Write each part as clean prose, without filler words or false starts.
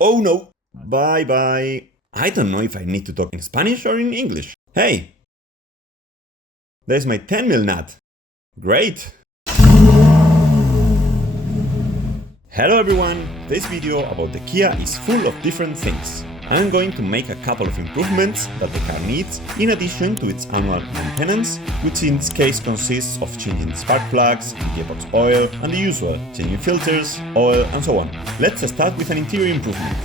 Oh no! Bye bye. I don't know if I need to talk in Spanish or in English. Hey! There's my 10 mil nut. Great! Hello everyone! This video about the Kia is full of different things. I'm going to make a couple of improvements that the car needs in addition to its annual maintenance, which in this case consists of changing spark plugs, gearbox oil and the usual, changing filters, oil and so on. Let's start with an interior improvement.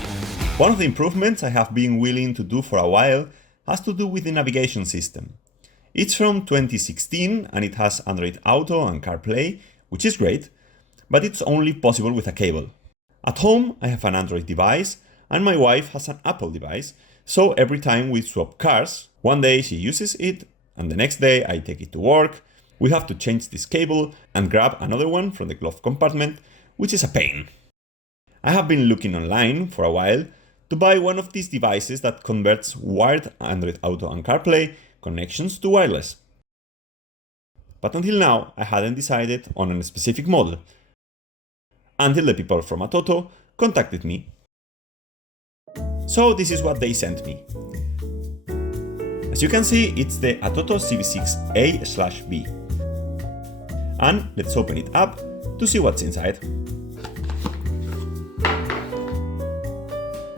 One of the improvements I have been willing to do for a while has to do with the navigation system. It's from 2016 and it has Android Auto and Carplay, which is great, but it's only possible with a cable. At home I have an Android device and my wife has an Apple device, so every time we swap cars, one day she uses it and the next day I take it to work, we have to change this cable and grab another one from the glove compartment, which is a pain. I have been looking online for a while to buy one of these devices that converts wired Android Auto and CarPlay connections to wireless. But until now I hadn't decided on a specific model, until the people from ATOTO contacted me. So this is what they sent me. As you can see, it's the ATOTO CB6B. And let's open it up to see what's inside.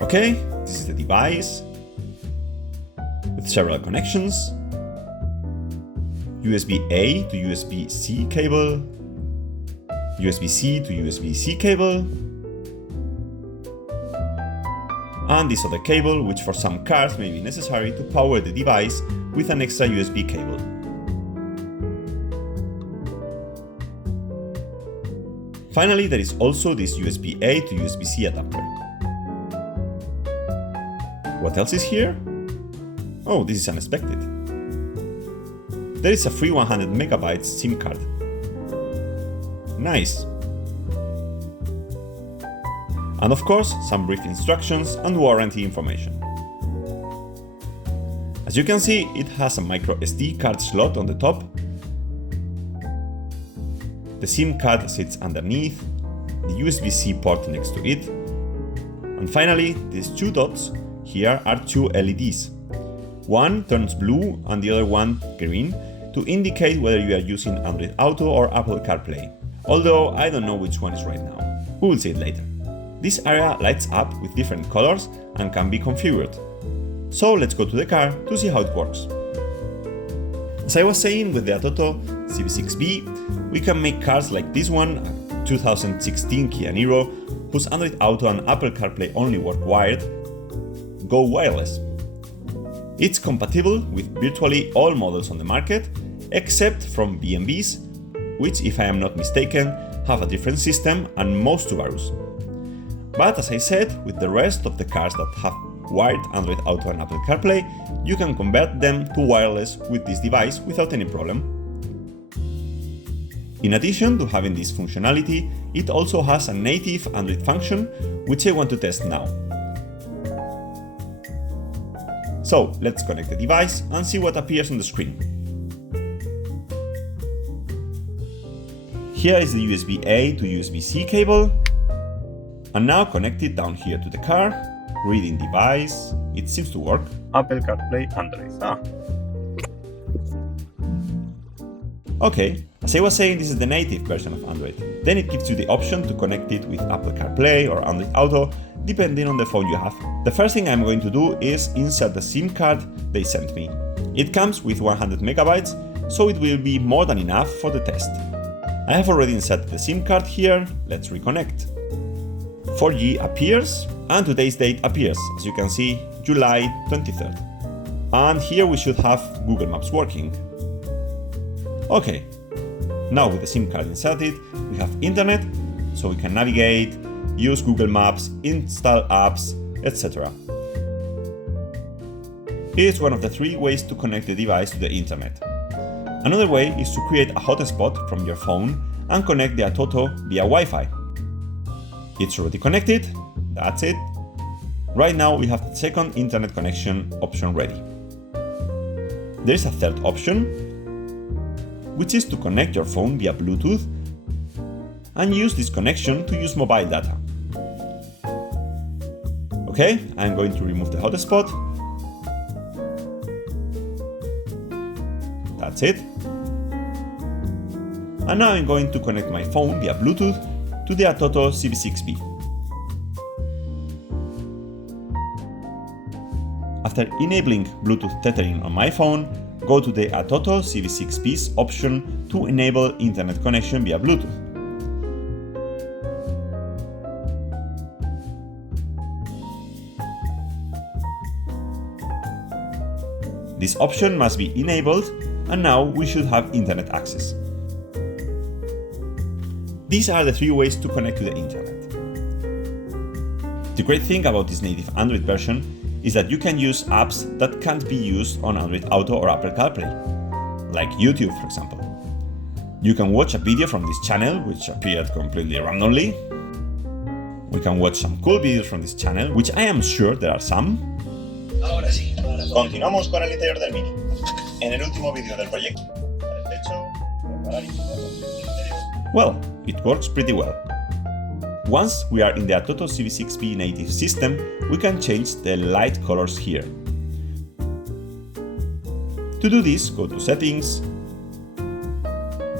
Okay, this is the device with several connections. USB-A to USB-C cable, USB-C to USB-C cable, and this other cable, which for some cars may be necessary to power the device with an extra USB cable. Finally, there is also this USB-A to USB-C adapter. What else is here? Oh, this is unexpected. There is a free 100 MB SIM card. Nice. And of course, some brief instructions and warranty information. As you can see, it has a micro SD card slot on the top. The SIM card sits underneath, the USB-C port next to it. And finally, these two dots here are two LEDs. One turns blue and the other one green to indicate whether you are using Android Auto or Apple CarPlay. Although I don't know which one is right now. We will see it later. This area lights up with different colors and can be configured. So let's go to the car to see how it works. As I was saying, with the ATOTO CB6B, we can make cars like this one, a 2016 Kia Niro, whose Android Auto and Apple CarPlay only work wired, go wireless. It's compatible with virtually all models on the market, except from BMWs, which, if I am not mistaken, have a different system, and most Subarus. But as I said, with the rest of the cars that have wired Android Auto and Apple CarPlay, you can convert them to wireless with this device without any problem. In addition to having this functionality, it also has a native Android function, which I want to test now. So let's connect the device and see what appears on the screen. Here is the USB-A to USB-C cable. And now connected down here to the car, reading device, it seems to work. Apple CarPlay Android. Okay, as I was saying, this is the native version of Android. Then it gives you the option to connect it with Apple CarPlay or Android Auto, depending on the phone you have. The first thing I'm going to do is insert the SIM card they sent me. It comes with 100 MB, so it will be more than enough for the test. I have already inserted the SIM card here, let's reconnect. 4G appears and today's date appears, as you can see, July 23rd. And here we should have Google Maps working. Okay, now with the SIM card inserted, we have internet, so we can navigate, use Google Maps, install apps, etc. It's one of the 3 ways to connect the device to the internet. Another way is to create a hotspot from your phone and connect the ATOTO via Wi-Fi. It's already connected, that's it. Right now we have the second internet connection option ready. There is a third option, which is to connect your phone via Bluetooth and use this connection to use mobile data. Okay, I'm going to remove the hotspot. That's it. And now I'm going to connect my phone via Bluetooth to the ATOTO CB6B. After enabling Bluetooth tethering on my phone, go to the ATOTO CB6B's option to enable internet connection via Bluetooth. This option must be enabled, and now we should have internet access. These are the three ways to connect to the internet. The great thing about this native Android version is that you can use apps that can't be used on Android Auto or Apple Carplay, like YouTube, for example. You can watch a video from this channel, which appeared completely randomly. We can watch some cool videos from this channel, which I am sure there are some. Ahora sí, continuamos con el interior del Mini. En el último vídeo del proyecto, el techo, preparar y el interior. Well, it works pretty well. Once we are in the ATOTO CB6B native system, we can change the light colors here. To do this, go to Settings,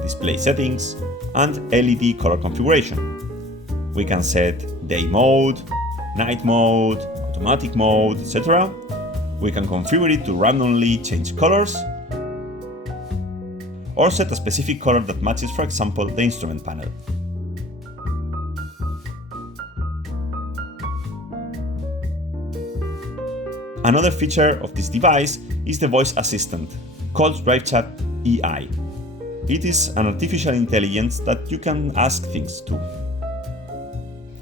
Display Settings, and LED color configuration. We can set day mode, night mode, automatic mode, etc. We can configure it to randomly change colors, or set a specific color that matches, for example, the instrument panel. Another feature of this device is the voice assistant, called DriveChat AI. It is an artificial intelligence that you can ask things to.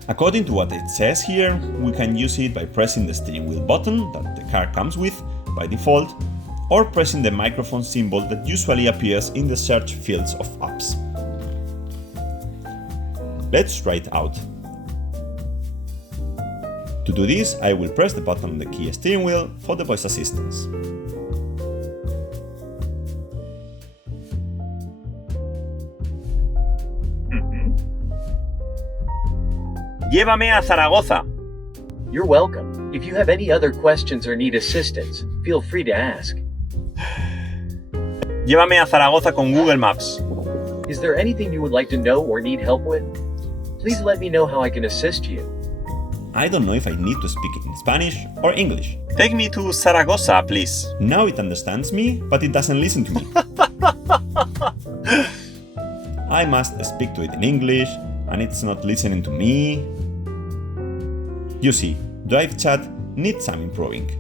According to what it says here, we can use it by pressing the steering wheel button that the car comes with by default, or pressing the microphone symbol that usually appears in the search fields of apps. Let's try it out. To do this, I will press the button on the Kia steering wheel for the voice assistance. Llévame a Zaragoza. You're welcome. If you have any other questions or need assistance, feel free to ask. Llévame a Zaragoza con Google Maps. Is there anything you would like to know or need help with? Please let me know how I can assist you. I don't know if I need to speak it in Spanish or English. Take me to Zaragoza, please. Now it understands me, but it doesn't listen to me. I must speak to it in English, and it's not listening to me. You see, DriveChat needs some improving.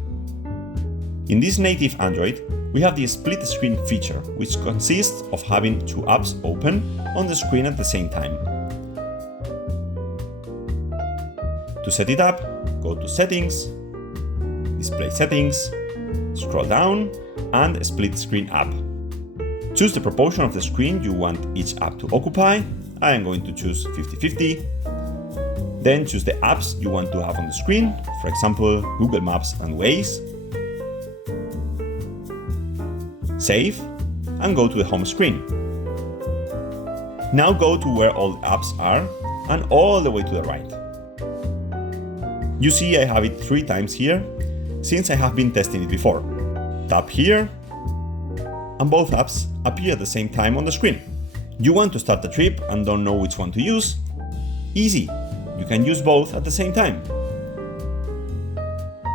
In this native Android, we have the split screen feature, which consists of having two apps open on the screen at the same time. To set it up, go to Settings, Display Settings, scroll down, and Split Screen App. Choose the proportion of the screen you want each app to occupy. I am going to choose 50-50. Then choose the apps you want to have on the screen, for example, Google Maps and Waze. Save, and go to the home screen. Now go to where all the apps are, and all the way to the right. You see I have it 3 times here, since I have been testing it before. Tap here, and both apps appear at the same time on the screen. You want to start a trip and don't know which one to use? Easy, you can use both at the same time.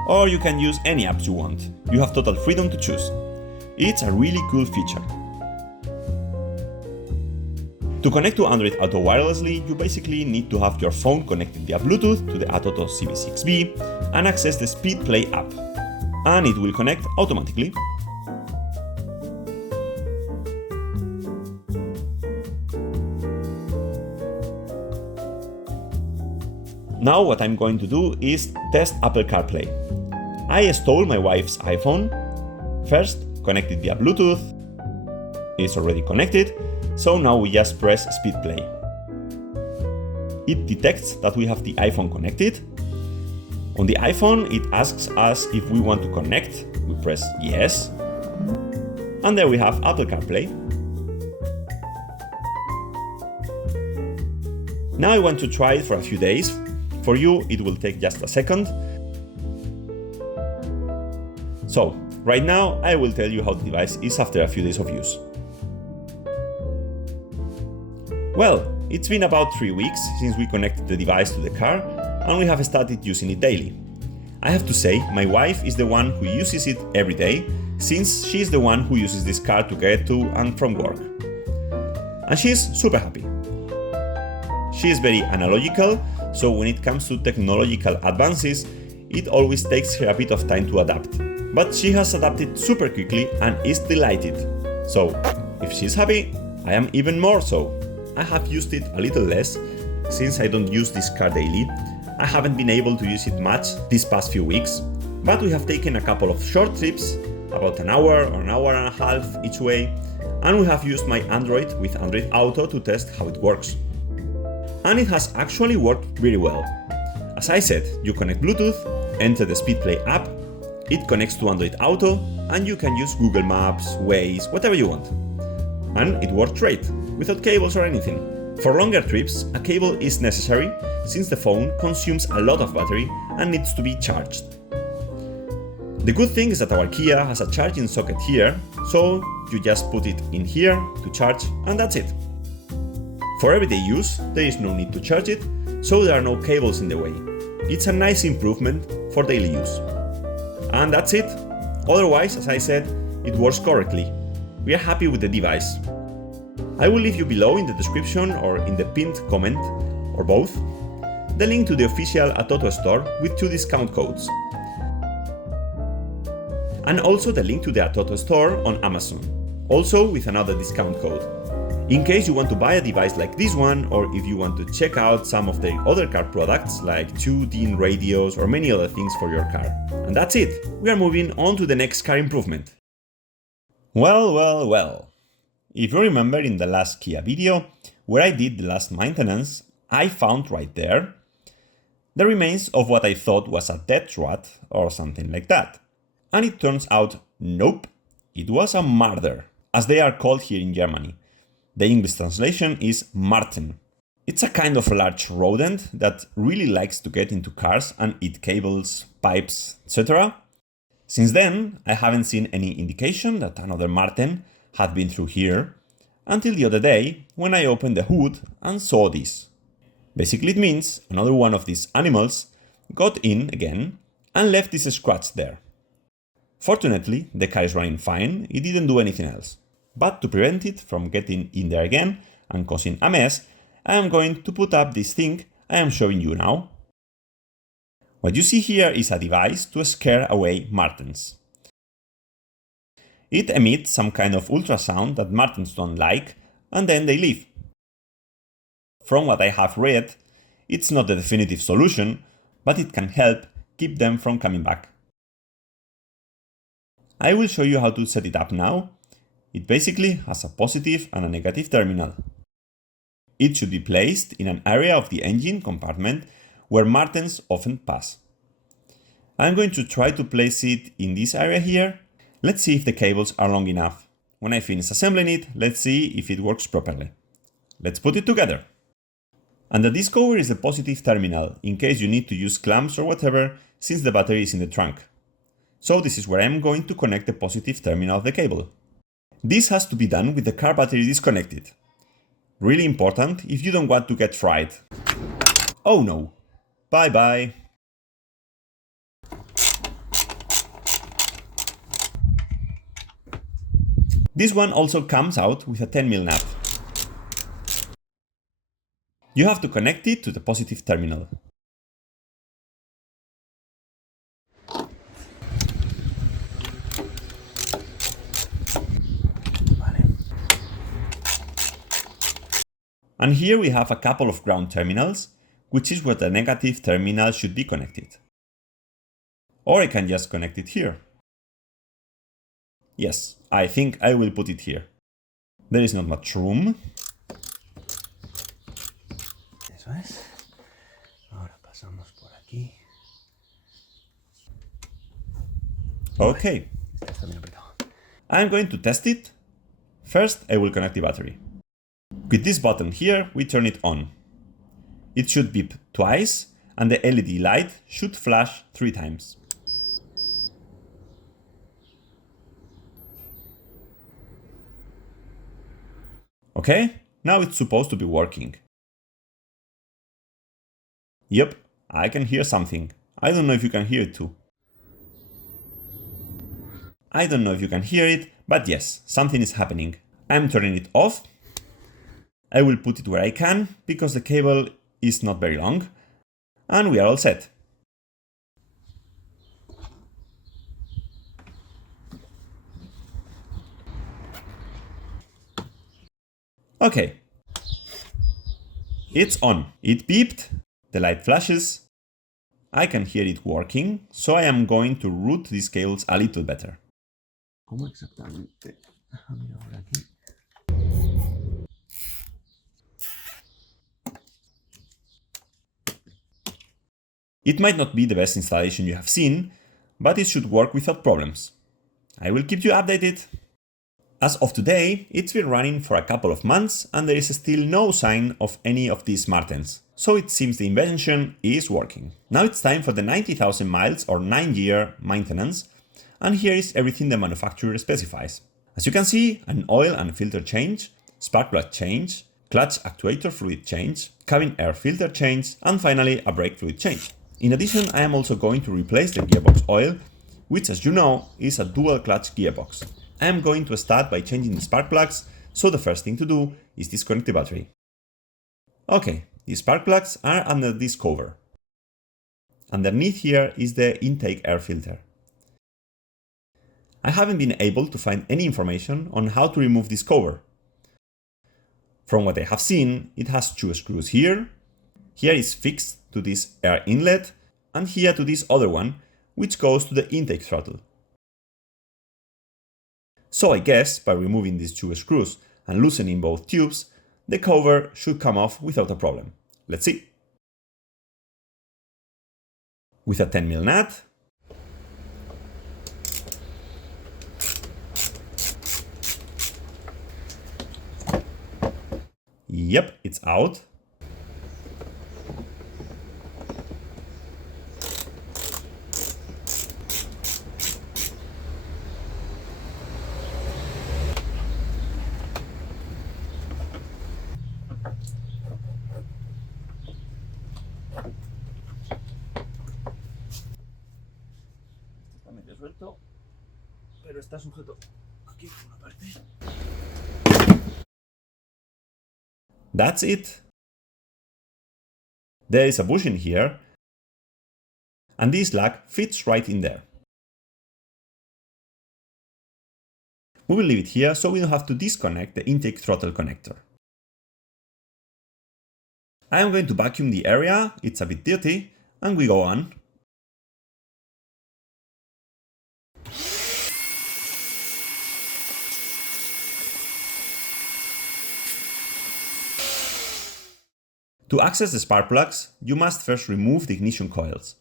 Or you can use any apps you want. You have total freedom to choose. It's a really cool feature. To connect to Android Auto wirelessly, you basically need to have your phone connected via Bluetooth to the ATOTO CB6B and access the SpeedPlay app, and it will connect automatically. Now what I'm going to do is test Apple CarPlay. I stole my wife's iPhone. First, connected via Bluetooth. It's already connected. So now we just press SpeedPlay. It detects that we have the iPhone connected. On the iPhone, it asks us if we want to connect. We press yes. And there we have Apple CarPlay. Now I want to try it for a few days. For you, it will take just a second. So, right now I will tell you how the device is after a few days of use. Well, it's been about 3 weeks since we connected the device to the car and we have started using it daily. I have to say, my wife is the one who uses it every day, since she is the one who uses this car to get to and from work. And she is super happy. She is very analogical, so when it comes to technological advances, it always takes her a bit of time to adapt. But she has adapted super quickly and is delighted. So, if she's happy, I am even more so. I have used it a little less, since I don't use this car daily. I haven't been able to use it much these past few weeks, but we have taken a couple of short trips, about an hour or an hour and a half each way, and we have used my Android with Android Auto to test how it works. And it has actually worked really well. As I said, you connect Bluetooth, enter the SpeedPlay app, it connects to Android Auto, and you can use Google Maps, Waze, whatever you want. And it worked great, without cables or anything. For longer trips, a cable is necessary, since the phone consumes a lot of battery and needs to be charged. The good thing is that our Kia has a charging socket here, so you just put it in here to charge and that's it. For everyday use, there is no need to charge it, so there are no cables in the way. It's a nice improvement for daily use. And that's it. Otherwise, as I said, it works correctly. We are happy with the device. I will leave you below in the description or in the pinned comment, or both, the link to the official ATOTO store with 2 discount codes. And also the link to the ATOTO store on Amazon, also with another discount code. In case you want to buy a device like this one, or if you want to check out some of the other car products like 2-DIN radios or many other things for your car. And that's it, we are moving on to the next car improvement. Well. If you remember in the last Kia video, where I did the last maintenance, I found right there the remains of what I thought was a dead rat or something like that. And it turns out, nope, it was a marder, as they are called here in Germany. The English translation is marten. It's a kind of large rodent that really likes to get into cars and eat cables, pipes, etc. Since then, I haven't seen any indication that another marten had been through here, until the other day when I opened the hood and saw this. Basically it means another one of these animals got in again and left this scratch there. Fortunately, the car is running fine, it didn't do anything else. But to prevent it from getting in there again and causing a mess, I am going to put up this thing I am showing you now. What you see here is a device to scare away martens. It emits some kind of ultrasound that martens don't like, and then they leave. From what I have read, it's not the definitive solution, but it can help keep them from coming back. I will show you how to set it up now. It basically has a positive and a negative terminal. It should be placed in an area of the engine compartment where martens often pass. I'm going to try to place it in this area here. Let's see if the cables are long enough. When I finish assembling it, let's see if it works properly. Let's put it together. Under this cover is the positive terminal, in case you need to use clamps or whatever, since the battery is in the trunk. So this is where I'm going to connect the positive terminal of the cable. This has to be done with the car battery disconnected. Really important if you don't want to get fried. Oh no. Bye bye. This one also comes out with a 10mm nut. You have to connect it to the positive terminal. And here we have a couple of ground terminals, which is where the negative terminal should be connected. Or I can just connect it here. Yes, I think I will put it here. There is not much room. Eso es. Ahora pasamos por aquí. Okay. Está bien apretado. I'm going to test it. First, I will connect the battery. With this button here, we turn it on. It should beep twice, and the LED light should flash 3 times. Okay, now it's supposed to be working. Yep, I can hear something. I don't know if you can hear it too. I don't know if you can hear it, but yes, something is happening. I'm turning it off. I will put it where I can, because the cable is not very long, and we are all set. Okay. It's on. It beeped, the light flashes. I can hear it working, so I am going to route these cables a little better. ¿Cómo exactamente? Déjame ir ahora aquí. It might not be the best installation you have seen, but it should work without problems. I will keep you updated. As of today, it's been running for a couple of months and there is still no sign of any of these martens, so it seems the invention is working. Now it's time for the 90,000 miles or 9-year maintenance, and here is everything the manufacturer specifies. As you can see, an oil and filter change, spark plug change, clutch actuator fluid change, cabin air filter change, and finally a brake fluid change. In addition, I am also going to replace the gearbox oil, which, as you know, is a dual clutch gearbox. I am going to start by changing the spark plugs, so the first thing to do is disconnect the battery. Okay, the spark plugs are under this cover. Underneath here is the intake air filter. I haven't been able to find any information on how to remove this cover. From what I have seen, it has 2 screws here. Here is fixed to this air inlet, and here to this other one, which goes to the intake throttle. So I guess by removing these 2 screws and loosening both tubes, the cover should come off without a problem. Let's see. With a 10mm nut, yep, it's out. Suelto, pero está sujeto aquí por una parte. That's it. There is a bushing here, and this lug fits right in there. We will leave it here so we don't have to disconnect the intake throttle connector. I am going to vacuum the area, it's a bit dirty, and we go on. To access the spark plugs, you must first remove the ignition coils.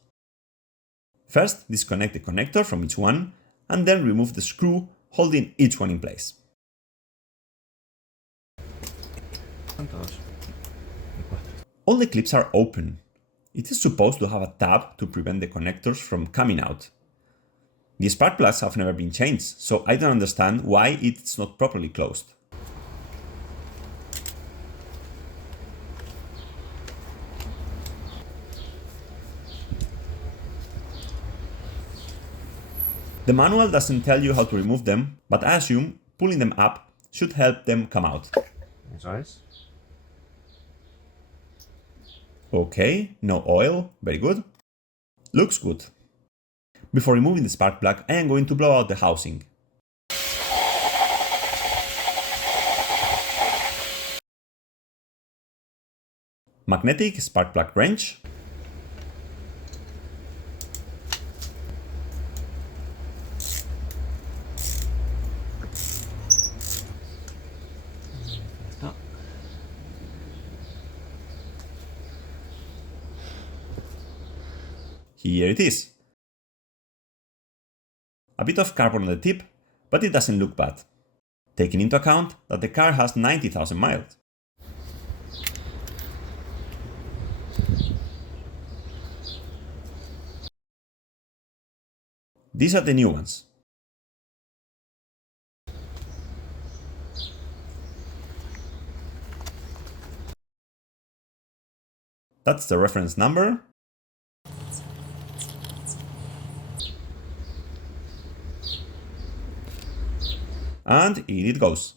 First, disconnect the connector from each one, and then remove the screw holding each one in place. All the clips are open. It is supposed to have a tab to prevent the connectors from coming out. The spark plugs have never been changed, so I don't understand why it's not properly closed. The manual doesn't tell you how to remove them, but I assume pulling them up should help them come out. Eso es. Okay, no oil, very good. Looks good. Before removing the spark plug, I am going to blow out the housing. Magnetic spark plug wrench. Here it is. A bit of carbon on the tip, but it doesn't look bad, taking into account that the car has 90,000 miles. These are the new ones. That's the reference number. And in it goes.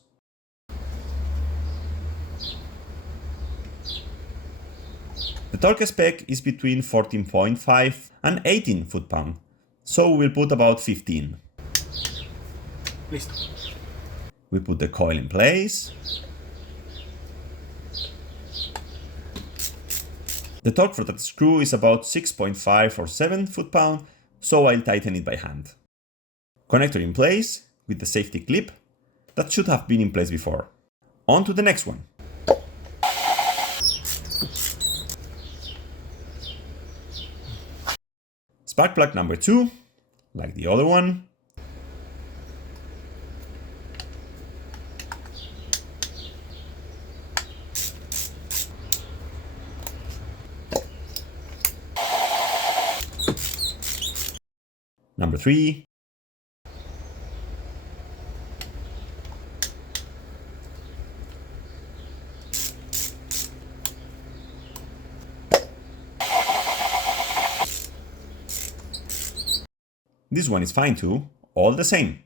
The torque spec is between 14.5 and 18 foot-pound, so we'll put about 15. Listo. We put the coil in place. The torque for that screw is about 6.5 or 7 foot-pound, so I'll tighten it by hand. Connector in place with the safety clip. That should have been in place before. On to the next one. Spark plug number 2, like the other one. Number 3. This one is fine too, all the same.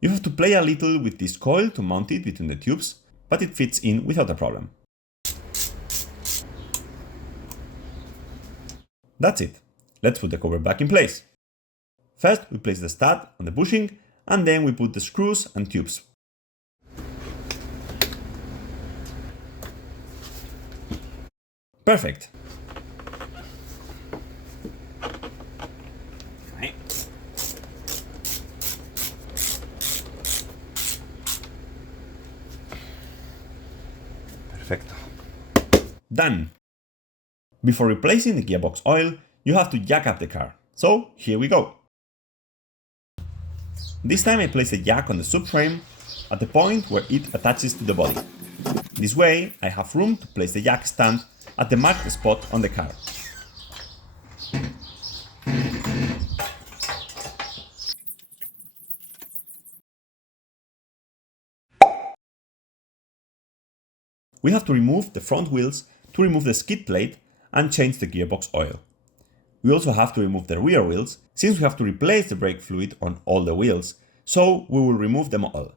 You have to play a little with this coil to mount it between the tubes, but it fits in without a problem. That's it. Let's put the cover back in place. First, we place the stud on the bushing, and then we put the screws and tubes. Perfect. Okay. Perfecto. Done. Before replacing the gearbox oil, you have to jack up the car. So here we go. This time I place the jack on the subframe at the point where it attaches to the body. This way I have room to place the jack stand at the marked spot on the car. We have to remove the front wheels to remove the skid plate and change the gearbox oil. We also have to remove the rear wheels, since we have to replace the brake fluid on all the wheels, so we will remove them all.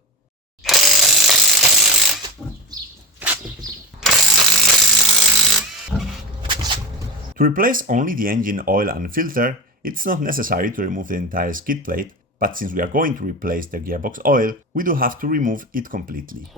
To replace only the engine oil and filter, it's not necessary to remove the entire skid plate, but since we are going to replace the gearbox oil, we do have to remove it completely.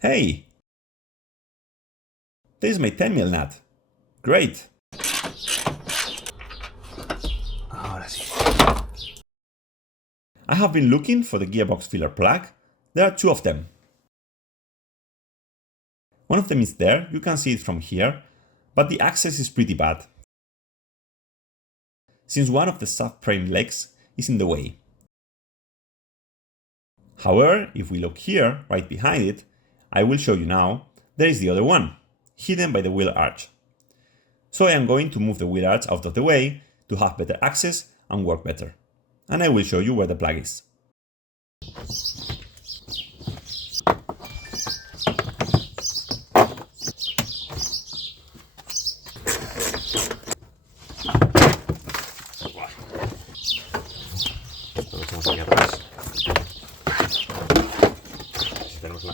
Hey! This is my 10mm nut. Great! Ahora sí. I have been looking for the gearbox filler plug. There are two of them. One of them is there, you can see it from here, but the access is pretty bad, since one of the subframe legs is in the way. However, if we look here, right behind it, I will show you now, there is the other one, hidden by the wheel arch. So I am going to move the wheel arch out of the way to have better access and work better. And I will show you where the plug is.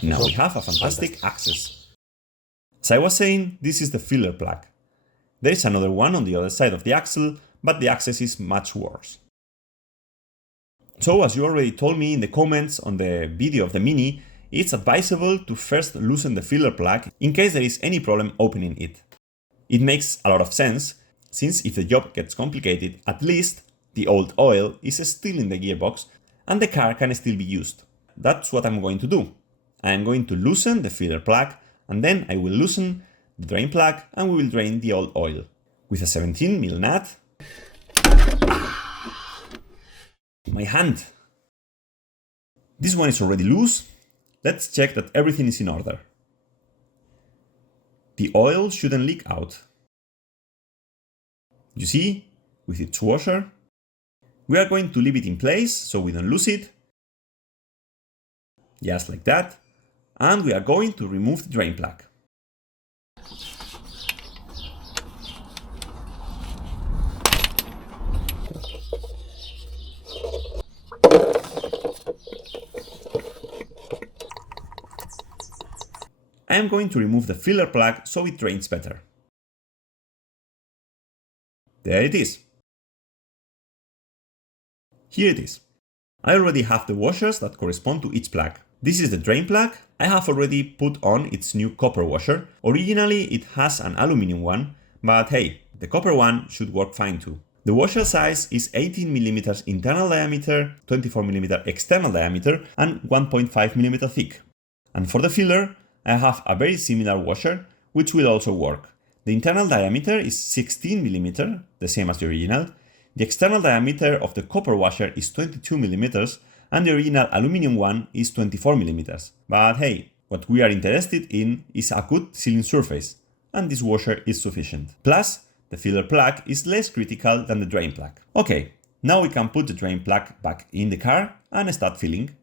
Now we have a fantastic access. As I was saying, this is the filler plug. There is another one on the other side of the axle, but the access is much worse. So as you already told me in the comments on the video of the Mini, it's advisable to first loosen the filler plug in case there is any problem opening it. It makes a lot of sense, since if the job gets complicated, at least the old oil is still in the gearbox and the car can still be used. That's what I'm going to do. I am going to loosen the filler plug, and then I will loosen the drain plug and we will drain the old oil. With a 17mm nut. My hand! This one is already loose, let's check that everything is in order. The oil shouldn't leak out. You see, with its washer, we are going to leave it in place so we don't lose it. Just like that. And we are going to remove the drain plug. I am going to remove the filler plug so it drains better. There it is. Here it is. I already have the washers that correspond to each plug. This is the drain plug. I have already put on its new copper washer. Originally it has an aluminum one, but hey, the copper one should work fine too. The washer size is 18mm internal diameter, 24mm external diameter, and 1.5mm thick. And for the filler, I have a very similar washer, which will also work. The internal diameter is 16mm, the same as the original. The external diameter of the copper washer is 22mm, and the original aluminum one is 24mm. But hey, what we are interested in is a good sealing surface, and this washer is sufficient. Plus, the filler plug is less critical than the drain plug. Okay, now we can put the drain plug back in the car and start filling.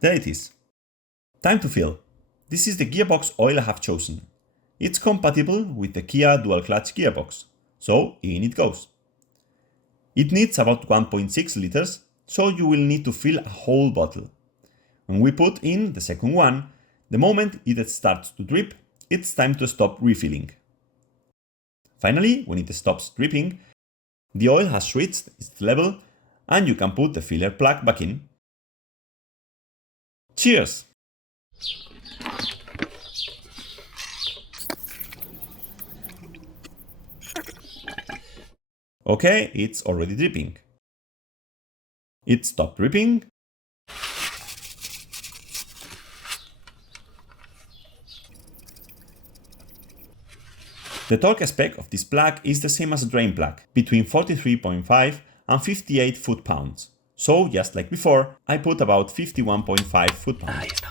There it is. Time to fill. This is the gearbox oil I have chosen. It's compatible with the Kia dual clutch gearbox, so in it goes. It needs about 1.6 liters, so you will need to fill a whole bottle. When we put in the second one, the moment it starts to drip, it's time to stop refilling. Finally, when it stops dripping, the oil has reached its level and you can put the filler plug back in. Cheers! Okay, it's already dripping. It stopped dripping. The torque spec of this plug is the same as a drain plug, between 43.5 and 58 foot-pounds. So, just like before, I put about 51.5 foot-pounds.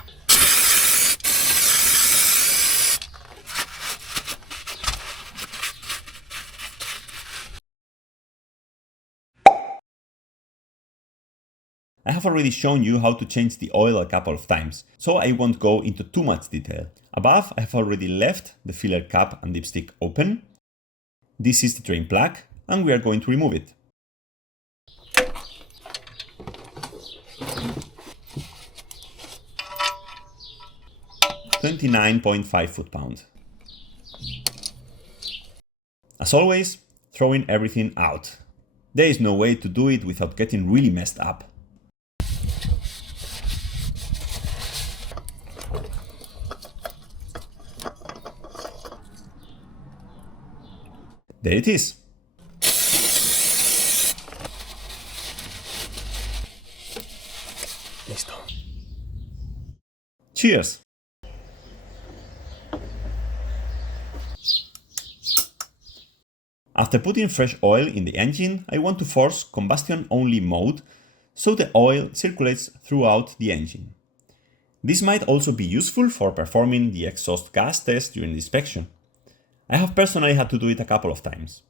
I have already shown you how to change the oil a couple of times, so I won't go into too much detail. Above, I have already left the filler cap and dipstick open. This is the drain plug, and we are going to remove it. $29.5 foot-pounds. As always, throwing everything out. There is no way to do it without getting really messed up. There it is. Listo. Cheers! After putting fresh oil in the engine, I want to force combustion-only mode so the oil circulates throughout the engine. This might also be useful for performing the exhaust gas test during the inspection. I have personally had to do it a couple of times.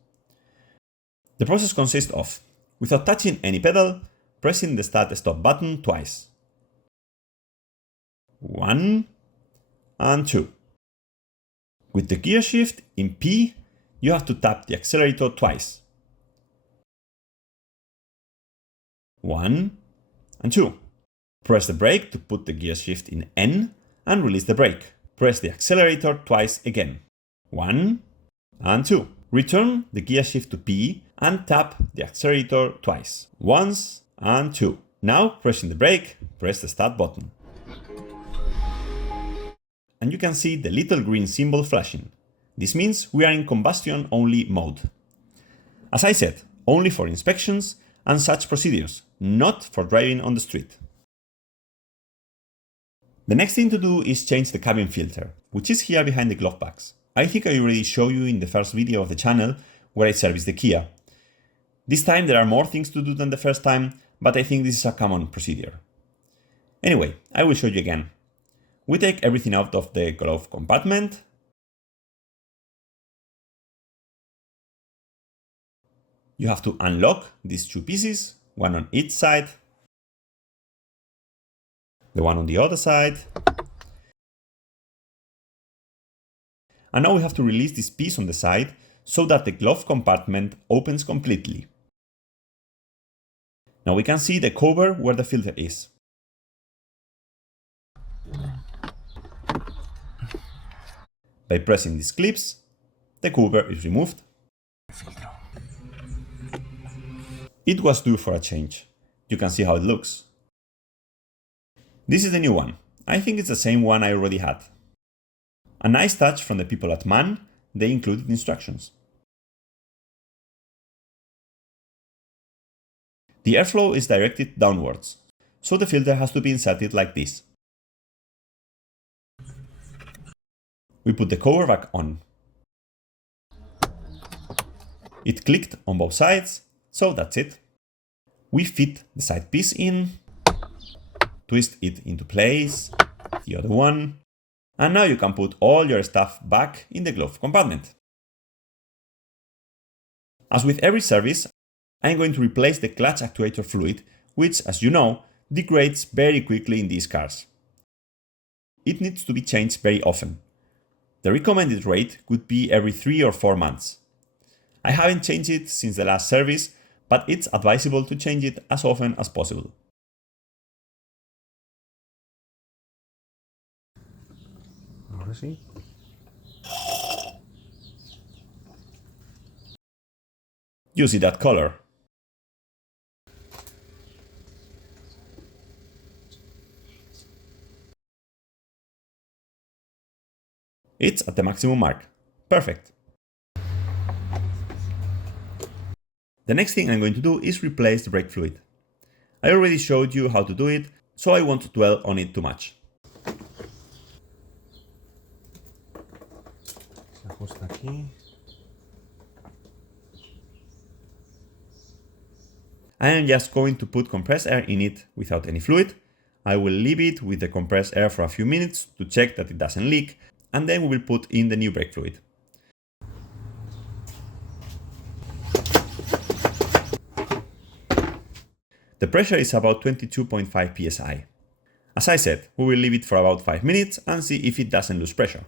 The process consists of, without touching any pedal, pressing the start-stop button twice. 1 and 2. With the gear shift in P, you have to tap the accelerator twice. 1 and 2. Press the brake to put the gear shift in N and release the brake. Press the accelerator twice again. 1 and 2. Return the gear shift to P and tap the accelerator twice. Once and 2. Now, pressing the brake, press the start button. And you can see the little green symbol flashing. This means we are in combustion-only mode. As I said, only for inspections and such procedures, not for driving on the street. The next thing to do is change the cabin filter, which is here behind the glove box. I think I already showed you in the first video of the channel where I service the Kia. This time there are more things to do than the first time, but I think this is a common procedure. Anyway, I will show you again. We take everything out of the glove compartment. You have to unlock these two pieces, one on each side, the one on the other side. And now we have to release this piece on the side so that the glove compartment opens completely. Now we can see the cover where the filter is. By pressing these clips, the cover is removed. It was due for a change. You can see how it looks. This is the new one. I think it's the same one I already had. A nice touch from the people at MAN, they included instructions. The airflow is directed downwards, so the filter has to be inserted like this. We put the cover back on. It clicked on both sides, so that's it. We fit the side piece in, twist it into place, the other one, and now you can put all your stuff back in the glove compartment. As with every service, I'm going to replace the clutch actuator fluid, which, as you know, degrades very quickly in these cars. It needs to be changed very often. The recommended rate could be every 3 or 4 months. I haven't changed it since the last service, but it's advisable to change it as often as possible. Ahora sí. You see that color. It's at the maximum mark. Perfect. The next thing I'm going to do is replace the brake fluid. I already showed you how to do it, so I won't dwell on it too much. Se ajusta aquí. I am just going to put compressed air in it without any fluid. I will leave it with the compressed air for a few minutes to check that it doesn't leak, and then we will put in the new brake fluid. The pressure is about 22.5 psi. As I said, we will leave it for about 5 minutes and see if it doesn't lose pressure.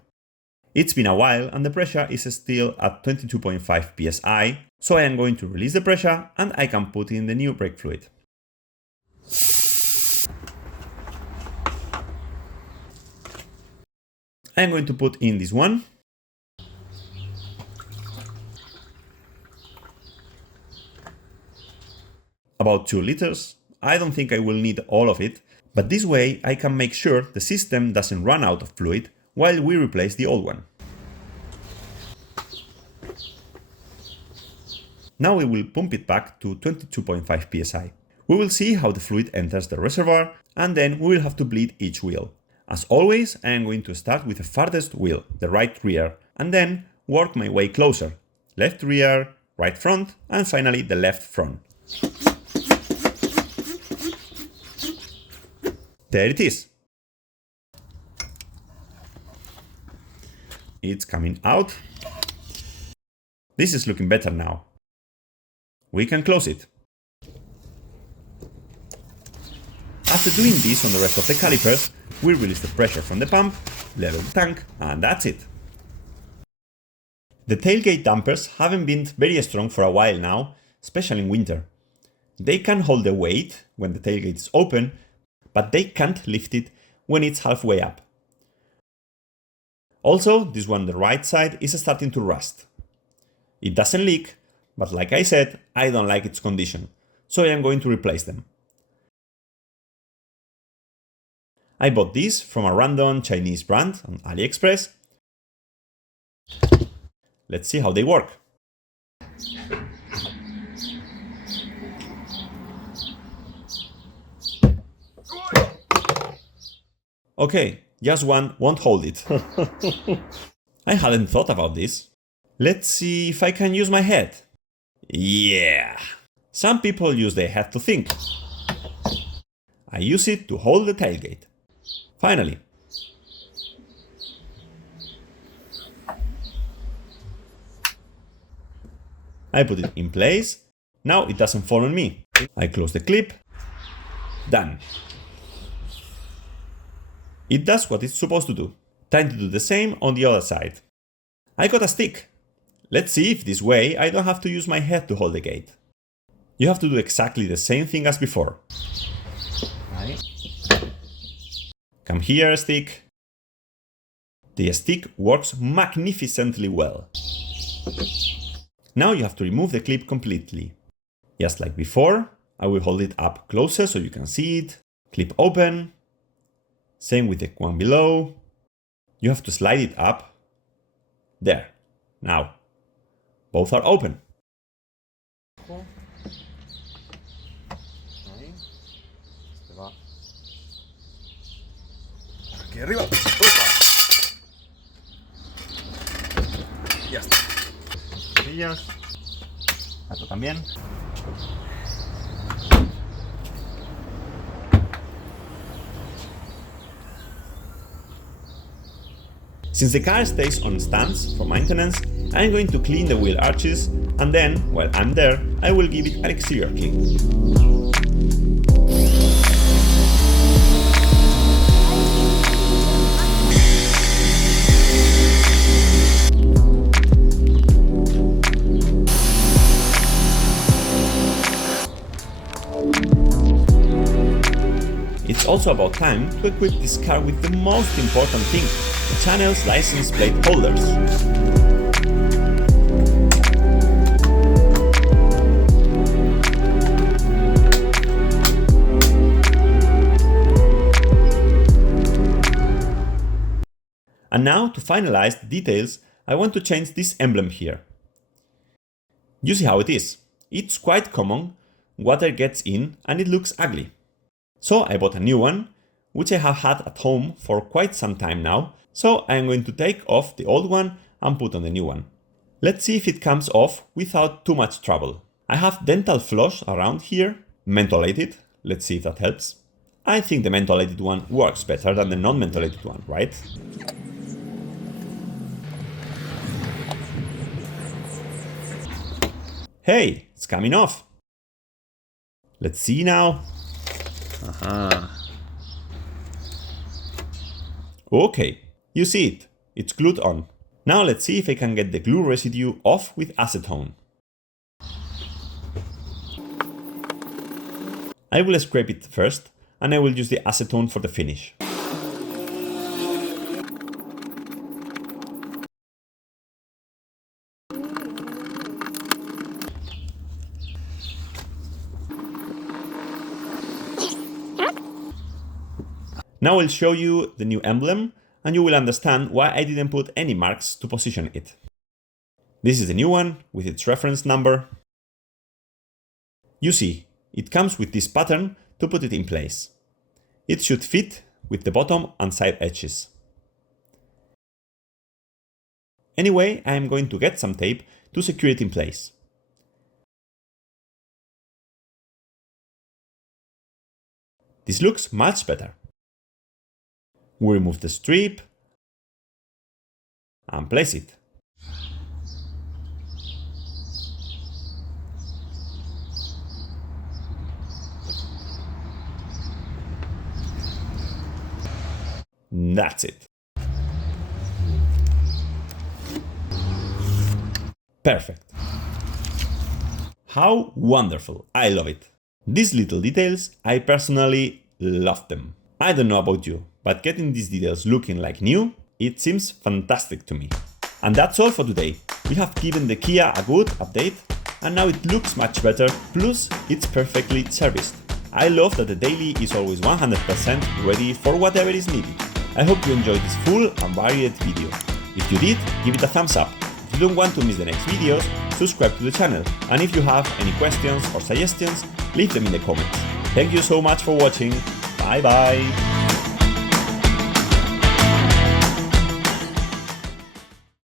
It's been a while and the pressure is still at 22.5 psi, so I am going to release the pressure and I can put in the new brake fluid. I am going to put in this one. About 2 liters. I don't think I will need all of it, but this way I can make sure the system doesn't run out of fluid while we replace the old one. Now we will pump it back to 22.5 psi. We will see how the fluid enters the reservoir and then we will have to bleed each wheel. As always, I am going to start with the farthest wheel, the right rear, and then work my way closer. Left rear, right front, and finally the left front. There it is. It's coming out. This is looking better now. We can close it. After doing this on the rest of the calipers, we release the pressure from the pump, level the tank, and that's it. The tailgate dampers haven't been very strong for a while now, especially in winter. They can hold the weight when the tailgate is open, but they can't lift it when it's halfway up. Also, this one on the right side is starting to rust. It doesn't leak, but like I said, I don't like its condition, so I am going to replace them. I bought these from a random Chinese brand on AliExpress. Let's see how they work. Okay, just one won't hold it. I hadn't thought about this. Let's see if I can use my head. Yeah! Some people use their head to think. I use it to hold the tailgate. Finally. I put it in place. Now it doesn't fall on me. I close the clip. Done. It does what it's supposed to do. Time to do the same on the other side. I got a stick. Let's see if this way I don't have to use my head to hold the gate. You have to do exactly the same thing as before. Right. Come here, stick. The stick works magnificently well. Now you have to remove the clip completely. Just like before, I will hold it up closer so you can see it. Clip open. Same with the one below. You have to slide it up. There. Now. Both are open. Aquí arriba. Ya está. Sillas. Esto también. Since the car stays on stands for maintenance, I'm going to clean the wheel arches, and then, while I'm there, I will give it an exterior clean. It's also about time to equip this car with the most important thing, the channel's license plate holders. And now, to finalize the details, I want to change this emblem here. You see how it is. It's quite common, water gets in and it looks ugly. So I bought a new one, which I have had at home for quite some time now, so I am going to take off the old one and put on the new one. Let's see if it comes off without too much trouble. I have dental floss around here, mentholated, let's see if that helps. I think the mentholated one works better than the non-mentholated one, right? Hey, it's coming off. Let's see now. Aha. Okay, you see it. It's glued on. Now let's see if I can get the glue residue off with acetone. I will scrape it first, and I will use the acetone for the finish. Now I'll show you the new emblem, and you will understand why I didn't put any marks to position it. This is the new one with its reference number. You see, it comes with this pattern to put it in place. It should fit with the bottom and side edges. Anyway, I am going to get some tape to secure it in place. This looks much better. We remove the strip and place it. That's it. Perfect. How wonderful! I love it. These little details, I personally love them. I don't know about you, but getting these details looking like new, it seems fantastic to me. And that's all for today. We have given the Kia a good update, and now it looks much better, plus it's perfectly serviced. I love that the daily is always 100% ready for whatever is needed. I hope you enjoyed this full and varied video. If you did, give it a thumbs up. If you don't want to miss the next videos, subscribe to the channel. And if you have any questions or suggestions, leave them in the comments. Thank you so much for watching. Bye bye!